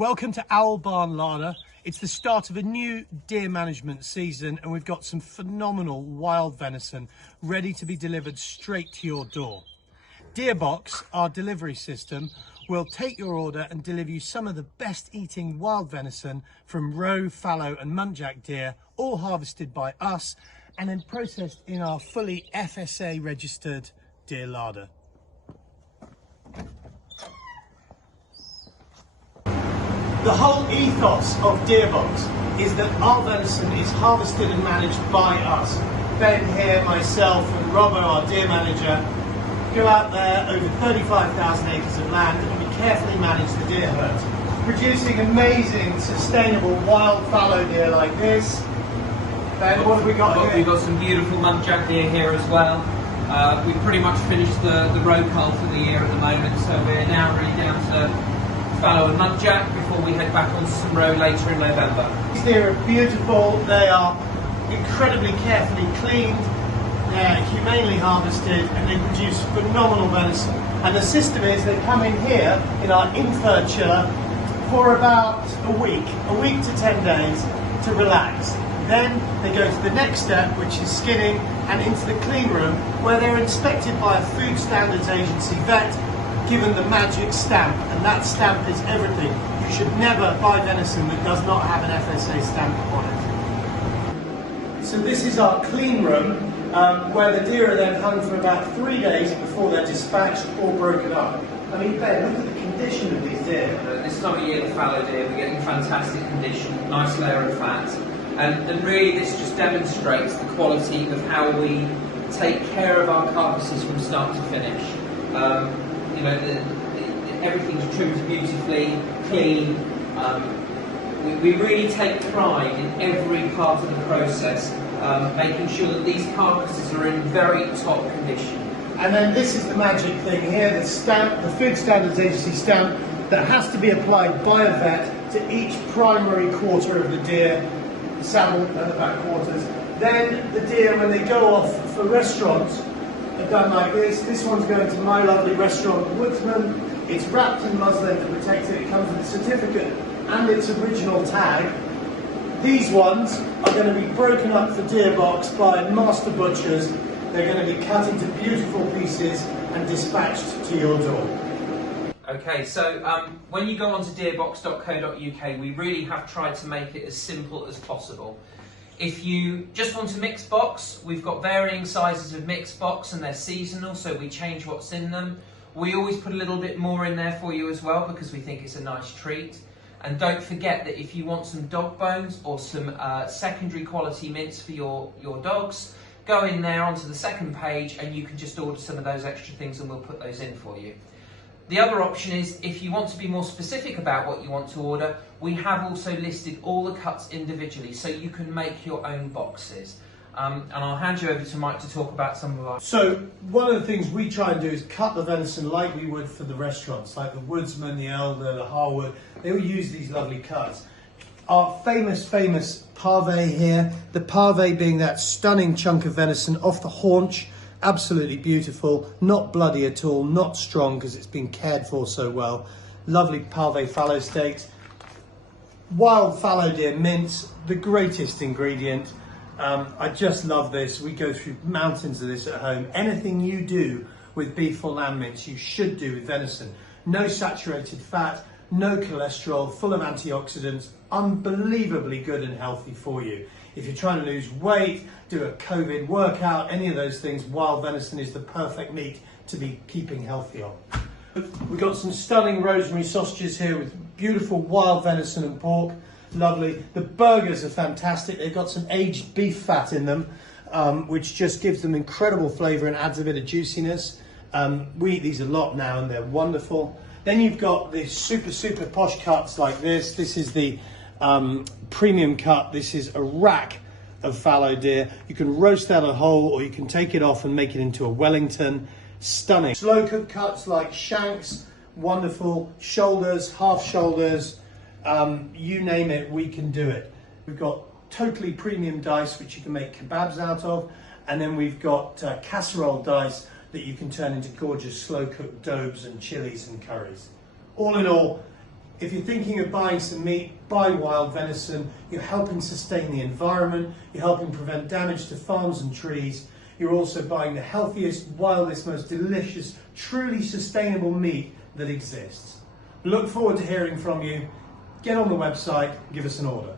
Welcome to Owl Barn Larder. It's the start of a new deer management season and we've got some phenomenal wild venison ready to be delivered straight to your door. Deer Box, our delivery system, will take your order and deliver you some of the best eating wild venison from roe, fallow and muntjac deer, all harvested by us and then processed in our fully FSA registered deer larder. The whole ethos of Deer Box is that our venison is harvested and managed by us. Ben here, myself and Robert, our deer manager, go out there over 35,000 acres of land and we carefully manage the deer herd, producing amazing, sustainable wild fallow deer like this. Ben, what have we got here? We've got some beautiful muntjac deer here as well. We've pretty much finished the roe cull for the year at the moment, so we're now really down to fallow and muntjac before we head back on some roe later in November. These deer are beautiful, they are incredibly carefully cleaned, they're humanely harvested and they produce phenomenal venison. And the system is they come in here in our in-fur chiller for about a week to 10 days to relax. Then they go to the next step, which is skinning, and into the clean room where they're inspected by a Food Standards Agency vet, given the magic stamp, and that stamp is everything. You should never buy venison that does not have an FSA stamp on it. So this is our clean room, where the deer are then hung for about 3 days before they're dispatched or broken up. I mean, Ben, look at the condition of these deer. This time of year, the fallow deer, we're getting fantastic condition, nice layer of fat, and really this just demonstrates the quality of how we take care of our carcasses from start to finish. You know, everything's trimmed beautifully, clean. We really take pride in every part of the process, making sure that these carcasses are in very top condition. And then this is the magic thing here, the stamp, the Food Standards Agency stamp that has to be applied by a vet to each primary quarter of the deer, the saddle and the back quarters. Then the deer, when they go off for restaurants, are done like this. This one's going to my lovely restaurant, Woodsman. It's wrapped in muslin to protect it. It comes with a certificate and its original tag. These ones are going to be broken up for Deer Box by master butchers. They're going to be cut into beautiful pieces and dispatched to your door. Okay, so when you go onto deerbox.co.uk, we really have tried to make it as simple as possible. If you just want a mixed box, we've got varying sizes of mixed box and they're seasonal, so we change what's in them. We always put a little bit more in there for you as well because we think it's a nice treat. And don't forget that if you want some dog bones or some secondary quality mince for your dogs, go in there onto the second page and you can just order some of those extra things and we'll put those in for you. The other option is, if you want to be more specific about what you want to order, we have also listed all the cuts individually so you can make your own boxes. And I'll hand you over to Mike to talk about some of our... So one of the things we try and do is cut the venison like we would for the restaurants, like the Woodsman, the Elder, the Harwood. They will use these lovely cuts. Our famous pave here, the pave being that stunning chunk of venison off the haunch. Absolutely beautiful, not bloody at all, not strong because it's been cared for so well. Lovely pave fallow steaks. Wild fallow deer mince, the greatest ingredient. I just love this. We go through mountains of this at home. Anything you do with beef or lamb mince, you should do with venison. No saturated fat, no cholesterol, full of antioxidants, unbelievably good and healthy for you. If you're trying to lose weight, do a COVID workout, any of those things, wild venison is the perfect meat to be keeping healthy on. We've got some stunning rosemary sausages here with beautiful wild venison and pork. Lovely. The burgers are fantastic. They've got some aged beef fat in them, which just gives them incredible flavour and adds a bit of juiciness. We eat these a lot now and they're wonderful. Then you've got the super posh cuts like this. This is the premium cut. This is a rack of fallow deer. You can roast that whole or you can take it off and make it into a Wellington. Stunning. Slow cooked cuts like shanks, wonderful. Shoulders, half shoulders, you name it, we can do it. We've got totally premium dice which you can make kebabs out of, and then we've got casserole dice that you can turn into gorgeous slow cooked daubes and chilies and curries. All in all, If you're thinking of buying some meat, buy wild venison. You're helping sustain the environment, you're helping prevent damage to farms and trees. You're also buying the healthiest, wildest, most delicious, truly sustainable meat that exists. Look forward to hearing from you. Get on the website, give us an order.